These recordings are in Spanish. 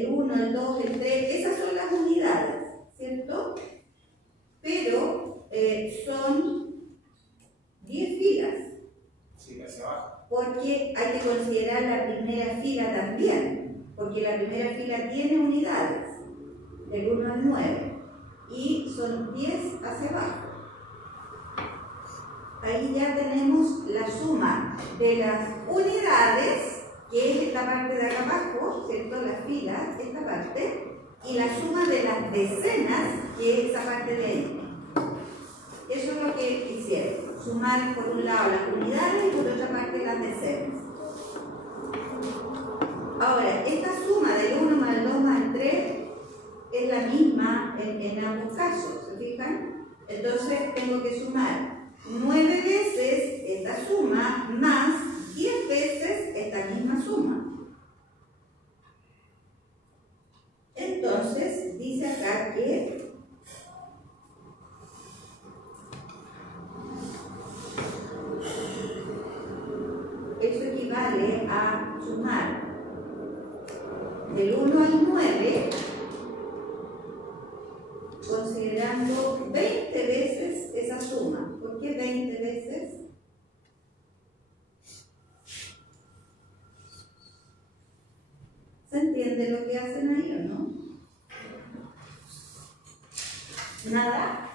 el 1, el 2, el 3, esas son las unidades, ¿cierto? Pero son 10 filas. Sí, hacia abajo. Porque hay que considerar la primera fila también, porque la primera fila tiene unidades, del 1 al 9, y son 10 hacia abajo. Ahí ya tenemos la suma de las unidades, que es esta parte de acá abajo, ¿cierto? Las filas, esta parte, y la suma de las decenas, que es esa parte de ahí. Eso es lo que hicieron, sumar por un lado las unidades y por otra parte las decenas. Ahora, esta suma del 1 más el 2 más el 3 es la misma en ambos casos, ¿se fijan? Entonces tengo que sumar 9 veces esta suma más 10 veces esta misma suma. Entonces dice acá que eso equivale a sumar del 1 al 9 considerando 20 veces esa suma. ¿Por qué 20 veces? ¿Se entiende lo que hacen ahí o no? ¿Nada?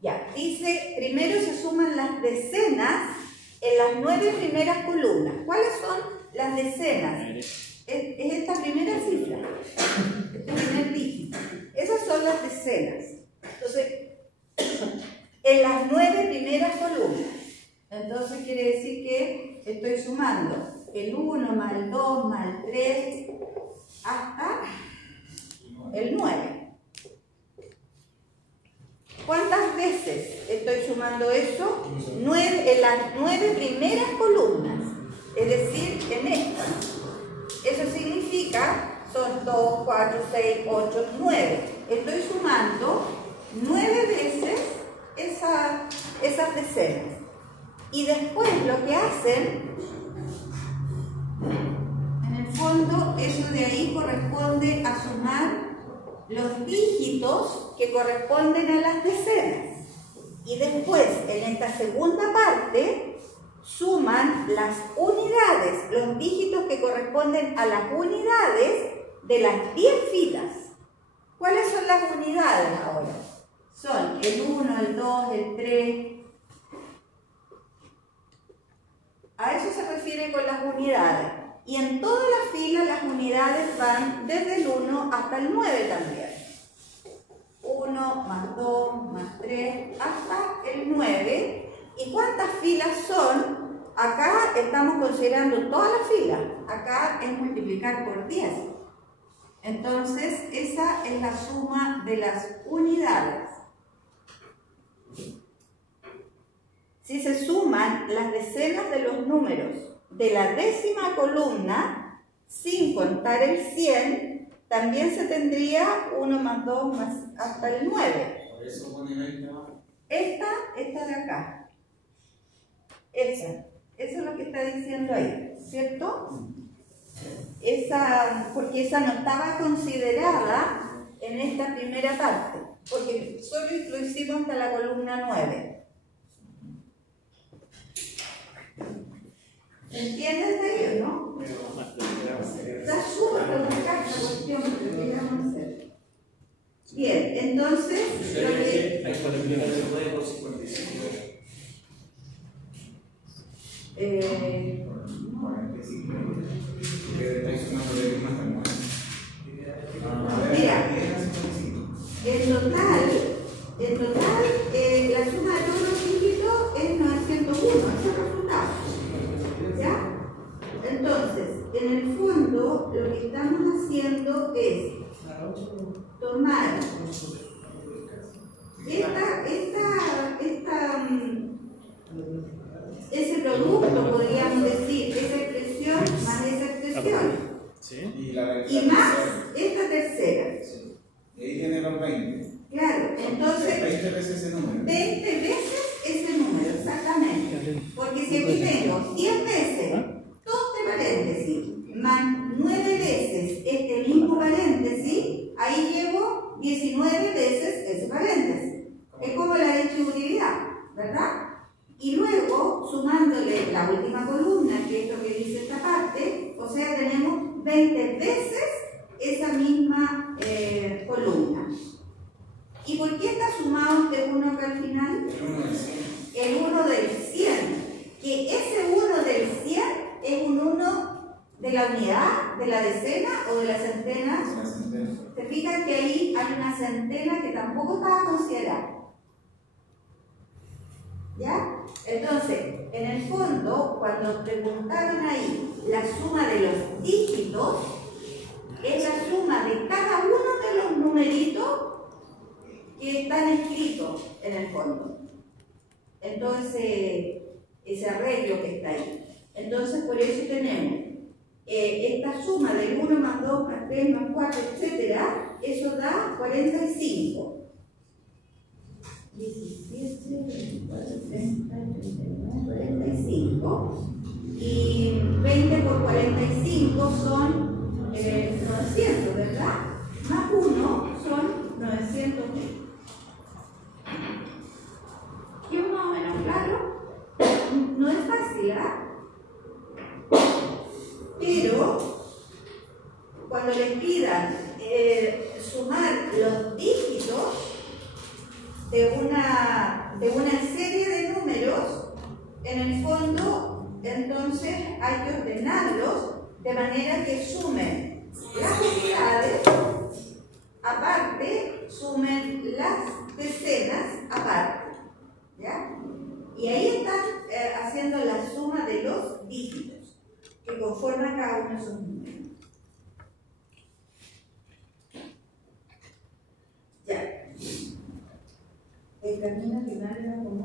Ya, dice, primero se suman las decenas en las 9 primeras columnas. ¿Cuáles son las decenas? Es esta primera cifra, este primer dígito. Esas son las decenas. Entonces, en las 9 primeras columnas. Entonces quiere decir que estoy sumando el 1 más el 2 más el 3 hasta el 9. ¿Cuántas veces estoy sumando eso? 9, en las 9 primeras columnas. Es decir, en esta. Eso significa, son 2, 4, 6, 8, 9. Estoy sumando 9 veces esas decenas. Y después lo que hacen, en el fondo, eso de ahí corresponde a sumar los dígitos que corresponden a las decenas. Y después, en esta segunda parte, suman las unidades, los dígitos que corresponden a las unidades de las 10 filas. ¿Cuáles son las unidades ahora? Son el 1, el 2, el 3. A eso se refiere con las unidades. Y en todas las filas las unidades van desde el 1 hasta el 9 también. 1 más 2 más 3 hasta el 9. ¿Y cuántas filas son? Acá estamos considerando todas las filas. Acá es multiplicar por 10. Entonces, esa es la suma de las unidades. Si se suman las decenas de los números de la décima columna, sin contar el 100, también se tendría 1 más 2 más hasta el 9. Por eso ponen ahí abajo. Esta de acá. Eso es lo que está diciendo ahí, ¿cierto? Porque esa no estaba considerada en esta primera parte, porque solo lo hicimos hasta la columna 9. ¿Entiendes de ello, no? Está súper complicada esta cuestión, pero ¿qué vamos a hacer? Bien, entonces... Mira, en total, la suma de todos los dígitos es 901, ese es el resultado. ¿Ya? Entonces, en el fondo, lo que estamos haciendo es tomar ese producto, podríamos decir, esa expresión más esa expresión. ¿Sí? Y más esta tercera. Sí. Y ahí tiene los 20. Claro, entonces 20 veces ese número. 20 veces ese número, exactamente. Porque si aquí tengo 10 veces, 2 entre paréntesis, la decena o de la centena? La centena. Se fijan que ahí hay una centena que tampoco estaba considerada. ¿Ya? Entonces, en el fondo, cuando preguntaron ahí la suma de los dígitos, es la suma de cada uno de los numeritos que están escritos en el fondo. Entonces, ese arreglo que está ahí. Entonces, por eso tenemos esta suma del 1 más 2 más 3 más 4, etcétera, eso da 45. 17, 24, 30, 39, 45. Y 20 por 45 son 900, ¿verdad? Más 1 son 920. ¿Qué más o menos claro? No es fácil, ¿ah? Pero cuando les pidan sumar los dígitos de una serie de números, en el fondo, entonces hay que ordenarlos de manera que sumen las unidades aparte, sumen las decenas aparte. ¿Ya? Y ahí están haciendo la suma de los dígitos que conforman cada uno de esos números. Ya. El camino final era como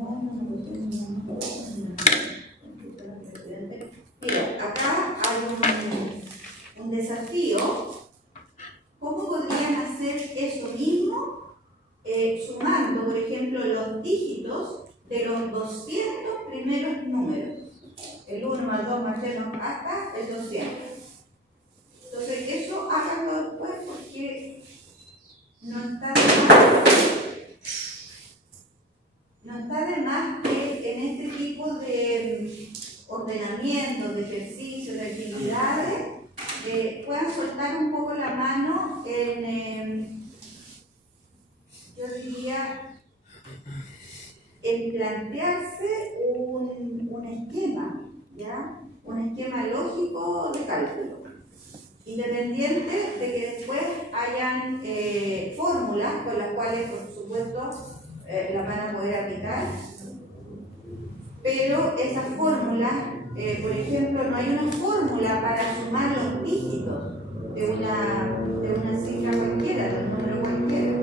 mira, acá hay un desafío. ¿Cómo podrían hacer eso mismo sumando, por ejemplo, los dígitos de los 200 primeros números? El 1 más 2 más 3 más hasta el 200. Entonces, eso háganlo después porque no está de más que en este tipo de ordenamiento, de ejercicios, de actividades, puedan soltar un poco la mano en, yo diría, en plantearse un esquema, ¿ya? Un esquema lógico de cálculo, independiente de que después hayan fórmulas con las cuales, por supuesto, la van a poder aplicar, pero esas fórmulas, por ejemplo, no hay una fórmula para sumar los dígitos de una cifra cualquiera, de un número cualquiera.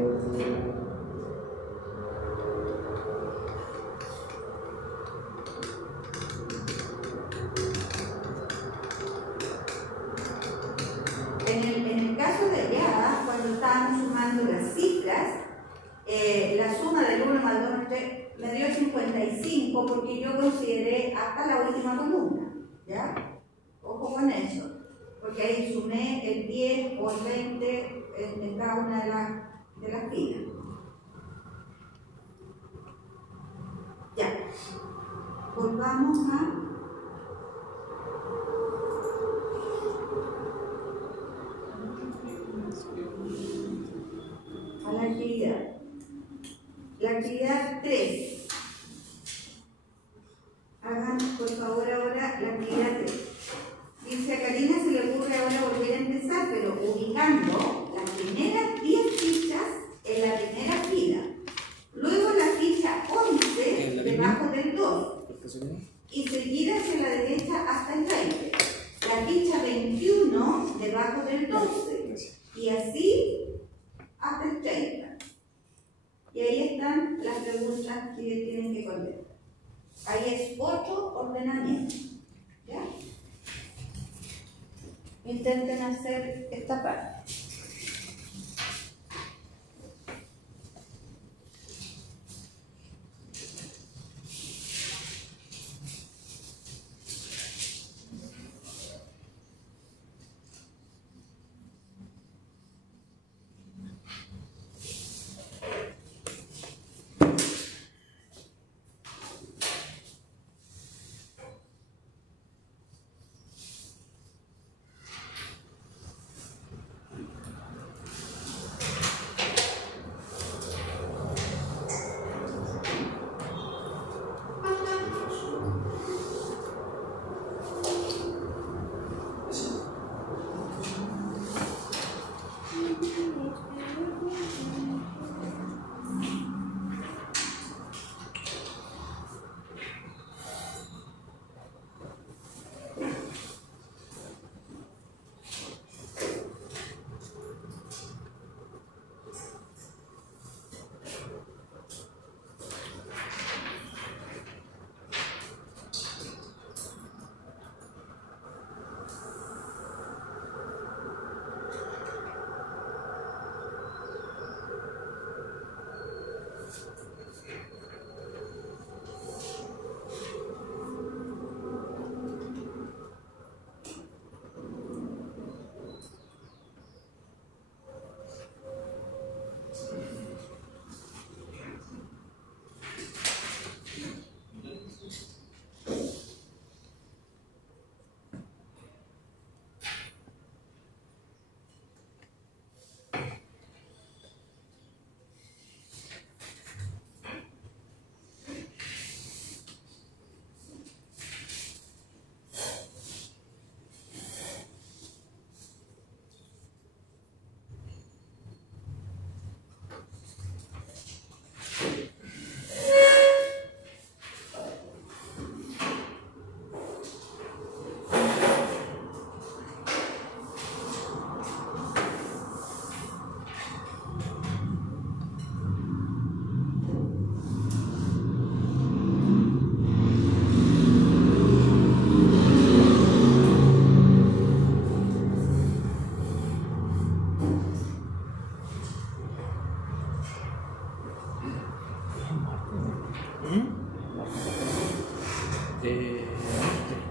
En el caso de allá, cuando estábamos sumando las cifras, la suma del 1 más 2 más 3 me dio 55 porque yo consideré hasta la última columna, ¿ya? Ojo con eso, porque ahí sumé el 10 o el 20 en cada una de las filas. Ya, volvamos a la actividad. La actividad 3. Hagan por favor ahora la actividad 3. Dice a Karina se le ocurre ahora volver a empezar, pero ubicando las primeras 10 fichas en la primera fila. Luego la ficha 11 debajo del 2. Y seguir hacia la derecha hasta el 20. La ficha 21 debajo del 12. Y así hasta el 30. Y ahí están las preguntas que tienen que contestar. Ahí es otro ordenamiento. ¿Ya? Intenten hacer esta parte.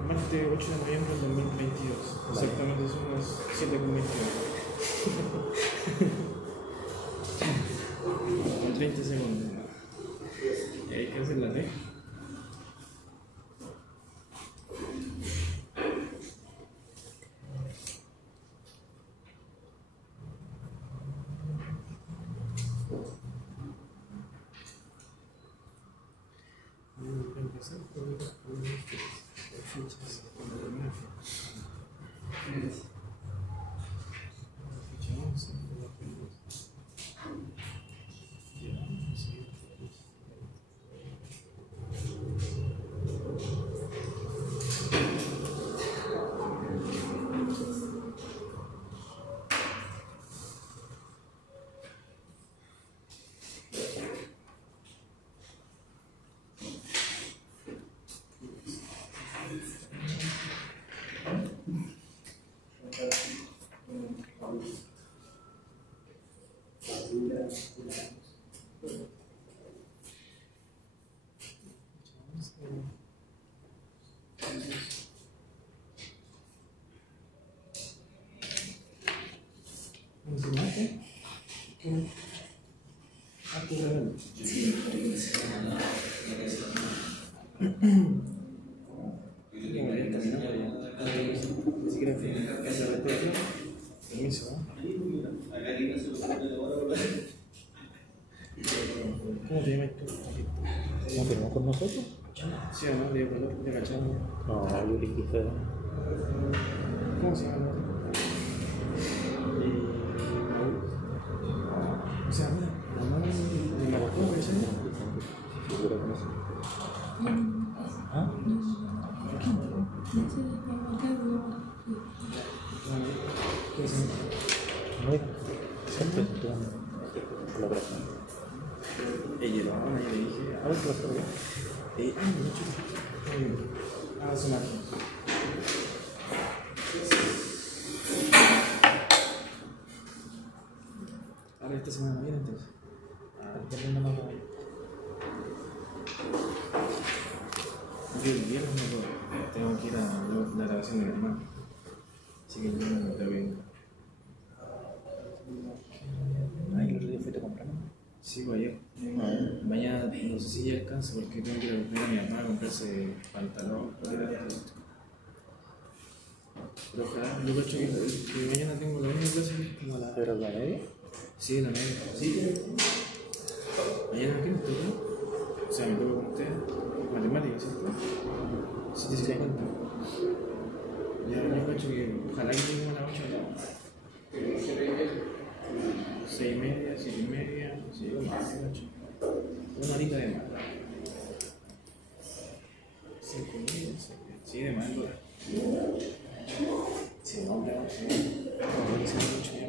Martes 8 de noviembre del 2022. Exactamente son las 7:22. Con 30 segundos. Hay que hacer la T. Empezar por las fichas. ¿Cómo te llamas tú? ¿No firmó con nosotros? Sí, o no, de color, de cachando. No, yo le dije. ¿Cómo se llama? O sea, mira, la mano de la botella, ¿qué se llama? Seguro que no sé. ¿Ah? ¿Qué se llama? No, se presentó en colaboración. Ella lo ama, yo le dije, a ver qué pasa, ¿no? Mucho. Su máquina. Ahora esta semana no viene entonces. También no me acuerdo. Yo el viernes no puedo. Tengo que ir a la grabación de mi hermano. Así que yo no te vengo. Ah, ¿y el otro día fuiste a comprar? Sí, pues ayer. Mañana no sé si ya alcanzo porque tengo que ir a comprar a mi mamá a comprarse pantalón. Pero ojalá, yo creo que mañana tengo la única clase que es como la... ¿Pero la media? Sí, la media. Sí. Mañana, ¿qué nos toca? O sea, me toca con usted matemáticas, ¿cierto? Sí, te das cuenta. Ya, yo creo que ojalá que lleguemos a las 8 de la noche. 6:30, 7:30, sí, más, 8. Una horita de más. 5:30, sí, de más, ¿no? Sí, no, hombre, no, se me mucho ya.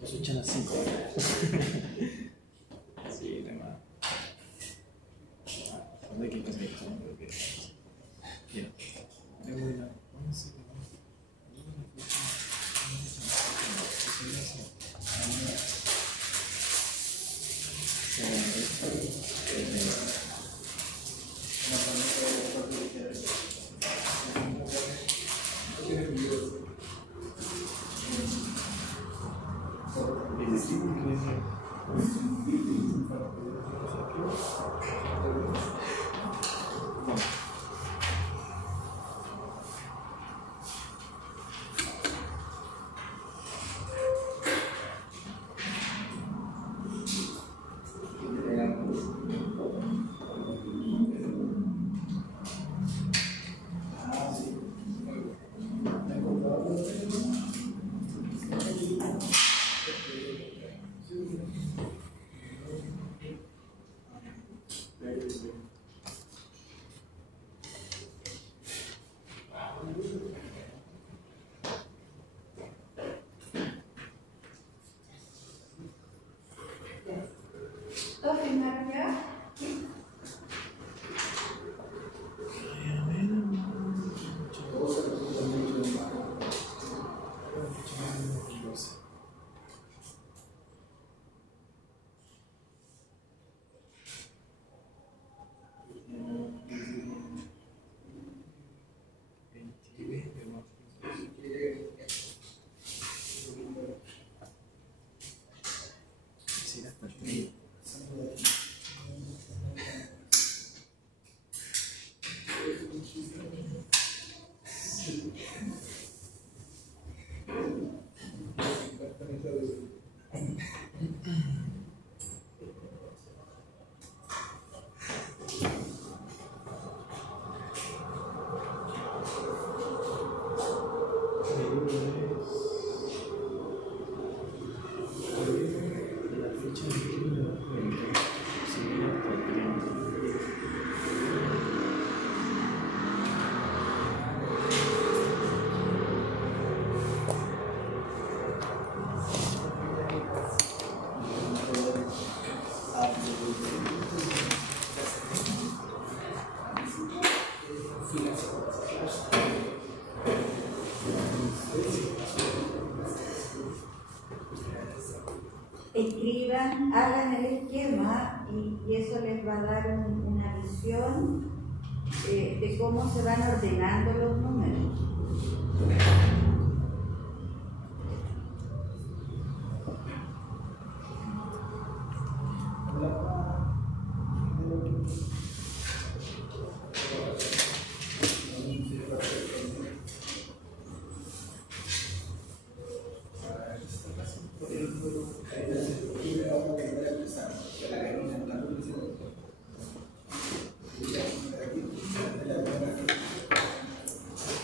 Nos echan a 5. Sí, de más. ¿Dónde hay que hacer esto? Ya. Tengo la 11. Escriban, hagan el esquema y eso les va a dar una visión de cómo se van ordenando los números.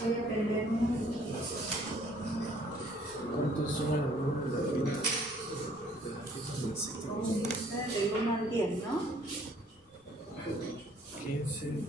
Voy a aprender ¿Cuántos son los números de la vida? del 1 al 10, ¿no? 15.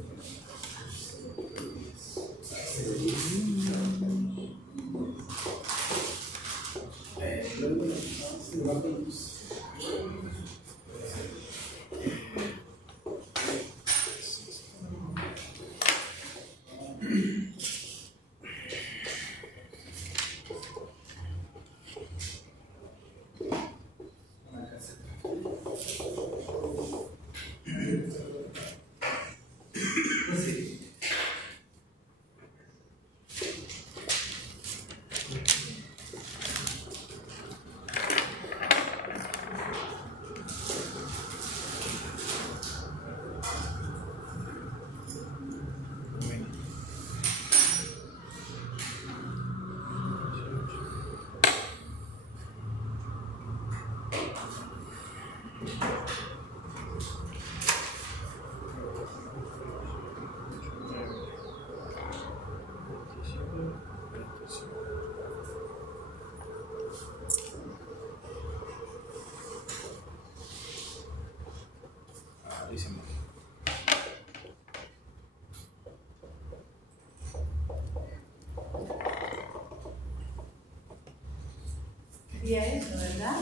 Sería eso, ¿verdad?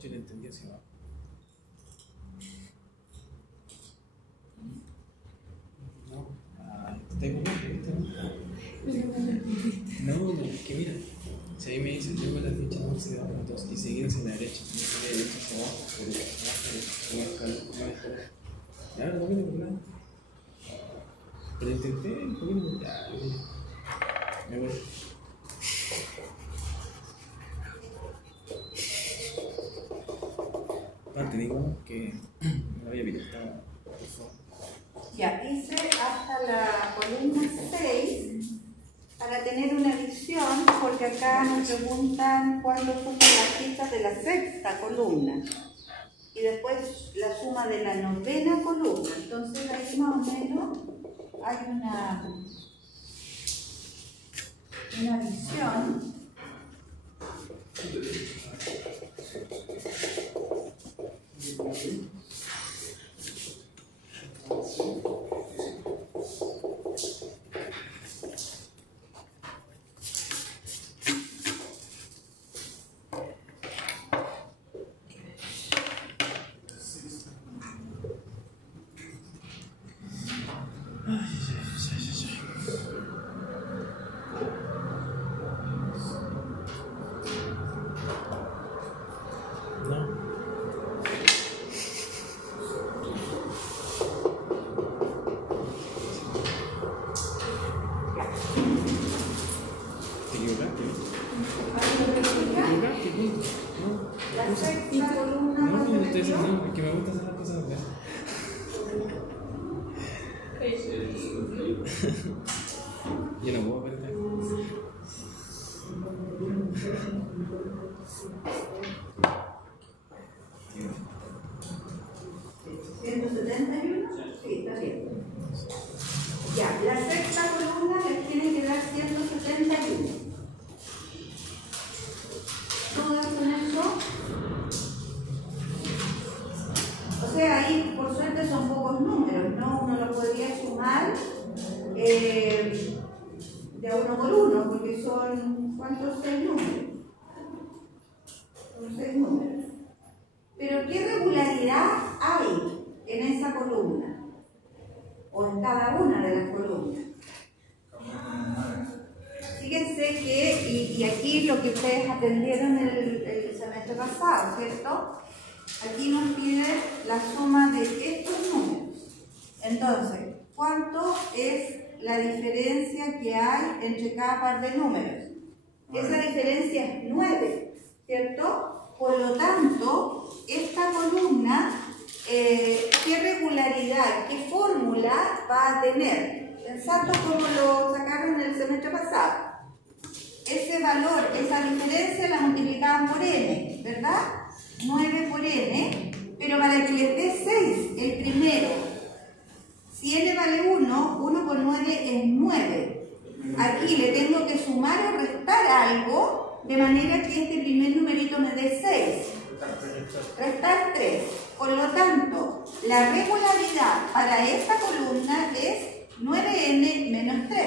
Yo no entendí así, ¿no? No, tengo una ¿viste? No, que mira, si ahí me dice, tengo la ficha 11 de abajo, entonces, y seguir hacia la derecha, si me de derecha hacia abajo, ya, no viene por nada. Pero intenté, no viene, ya, me voy. Te digo que no había visto. Ya, hice hasta la columna 6 para tener una visión, porque acá nos preguntan cuándo suman las cifras de la sexta columna y después la suma de la novena columna. Entonces ahí más o menos hay una visión. La sexta columna. No, no estoy haciendo, porque me gusta hacer las cosas bien. Yo no puedo perder. ¿171? Sí, está bien. Ya, la sexta columna les tiene que dar 171. ¿Dudas con eso? O sea, ahí por suerte son pocos números, ¿no? Uno lo podría sumar de a uno por uno, porque son, ¿cuántos? 6 números. Son 6 números. Pero ¿qué regularidad regularidad hay en esa columna? O en cada una de las columnas. Fíjense que, y aquí lo que ustedes aprendieron el semestre pasado, ¿cierto? Aquí nos pide la suma de estos números. Entonces, ¿cuánto es la diferencia que hay entre cada par de números? Esa diferencia es 9, ¿cierto? Por lo tanto, esta columna, ¿qué regularidad, qué fórmula va a tener? Pensando como lo sacaron el semestre pasado. Ese valor, esa diferencia la multiplicaban por n, ¿verdad? 9 por n, pero para que les dé 6, el primero, si n vale 1, 1 por 9 es 9. Aquí le tengo que sumar o restar algo, de manera que este primer numerito me dé 6. Restar 3. Por lo tanto, la regularidad para esta columna es 9n menos 3.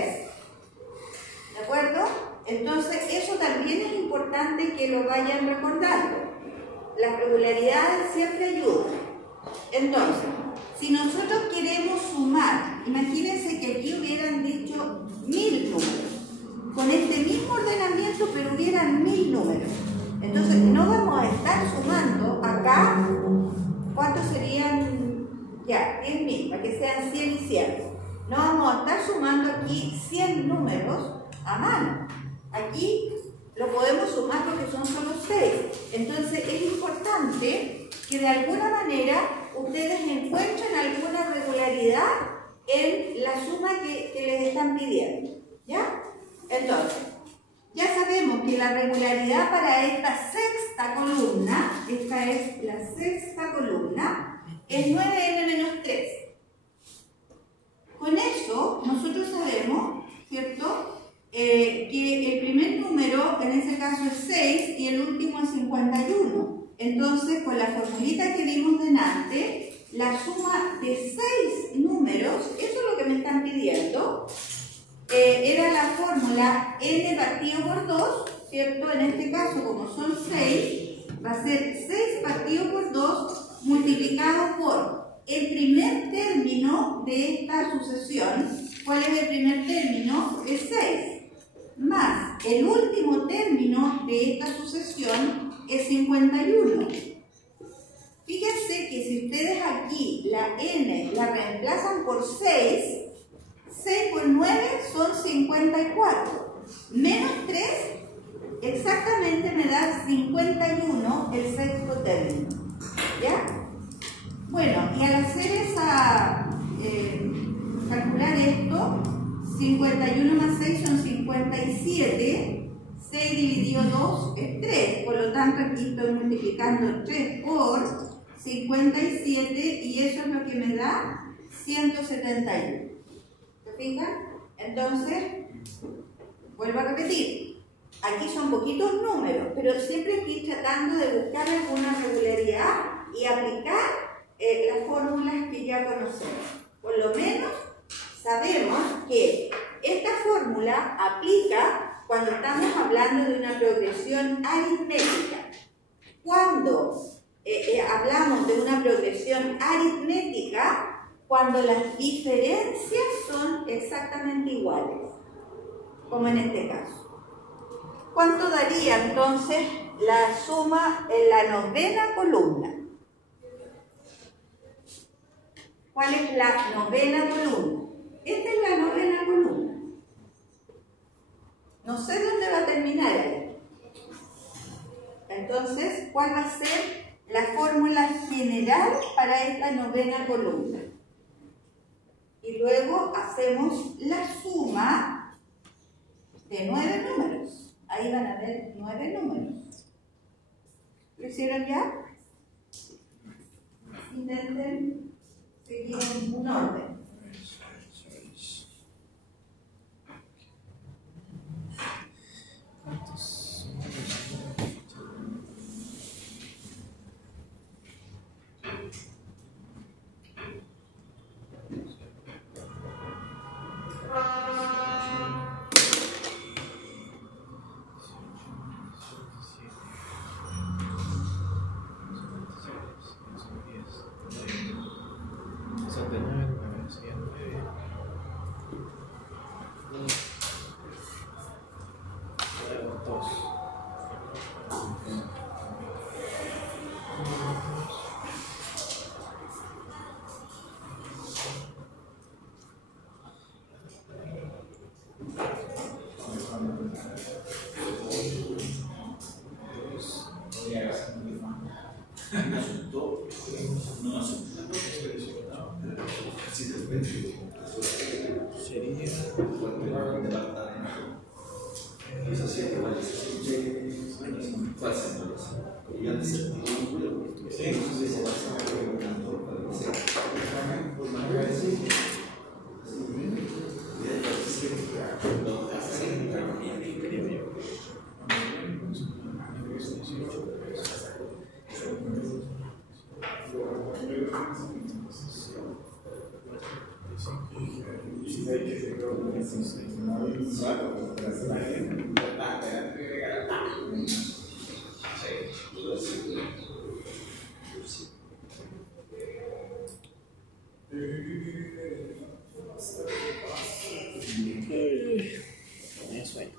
¿De acuerdo? Entonces, eso también es importante que lo vayan recordando. Las regularidades siempre ayudan. Entonces, si nosotros queremos sumar, imagínense que aquí hubieran dicho 1000 números. Con este mismo ordenamiento, pero hubieran 1000 números. Entonces, no vamos a estar sumando acá, ¿cuántos serían? Ya, 10.000, para que sean 100 y 100. No vamos a estar sumando aquí 100 números a mano. Aquí lo podemos sumar porque son solo 6. Entonces es importante que de alguna manera ustedes encuentren alguna regularidad en la suma que les están pidiendo. ¿Ya? Entonces, ya sabemos que la regularidad para esta sexta columna, esta es la sexta columna, es 9n menos 3. Con eso nosotros sabemos, ¿cierto?, que el primer número en ese caso es 6 y el último es 51. Entonces, con la formulita que vimos delante, la suma de 6 números, eso es lo que me están pidiendo, era la fórmula n partido por 2, ¿cierto? En este caso, como son 6, va a ser 6 partido por 2 multiplicado por el primer término de esta sucesión. ¿Cuál es el primer término? Es 6. Más el último término de esta sucesión es 51. Fíjense que si ustedes aquí la n la reemplazan por 6, 6 por 9 son 54. Menos 3 exactamente me da 51 el sexto término. ¿Ya? Bueno, y al hacer calcular esto, 51 más 6 son 57, 6 dividido 2 es 3, por lo tanto aquí estoy multiplicando 3 por 57 y eso es lo que me da 171. ¿Se fijan? Entonces, vuelvo a repetir, aquí son poquitos números, pero siempre estoy tratando de buscar alguna regularidad y aplicar las fórmulas que ya conocemos. Por lo menos sabemos que esta fórmula aplica cuando estamos hablando de una progresión aritmética. Cuando hablamos de una progresión aritmética, cuando las diferencias son exactamente iguales, como en este caso. ¿Cuánto daría entonces la suma en la novena columna? ¿Cuál es la novena columna? Esta es la novena columna. No sé dónde va a terminar ahí. Entonces, ¿cuál va a ser la fórmula general para esta novena columna? Y luego hacemos la suma de 9 números. Ahí van a ver 9 números. ¿Lo hicieron ya? Intenten seguir un orden. Eso ahí.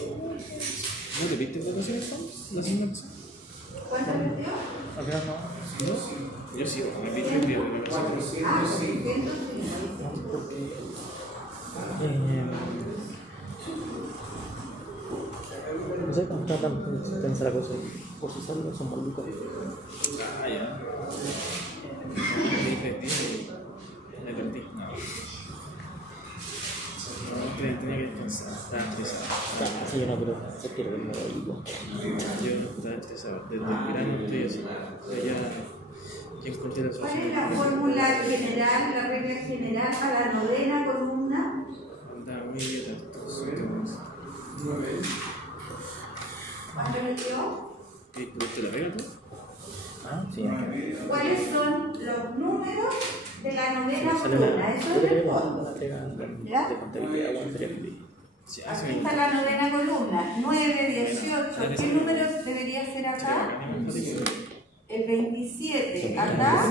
¿No te viste cuando se eso? ¿La semana pasada? ¿Cuánto les dio? Al final no. ¿No? Yo sí, me vi el video. Ah, 605. No sé cómo está tan tensa la cosa. Por si salen son malditos. Ah, ya. Me dije, me perdí. No. No, tenía que descansar. Estaba estresado. Sí, yo no creo que se pierde el modo ahí. Yo no estaba estresado. Desde el verano estoy así. Ya encontré la ¿Cuál es solución. la fórmula general, la regla general para la novena columna? Andaba muy bien. ¿Cuánto les dio? ¿Te la pega tú? Ah, sí. ¿Cuáles son los números de la novena Sale columna? Eso es el fondo. ¿Ya? De contabilidad, bueno, sería feliz. Sí, Aquí está la novena columna, 9, 18. ¿Qué número debería ser acá? El 27. Acá,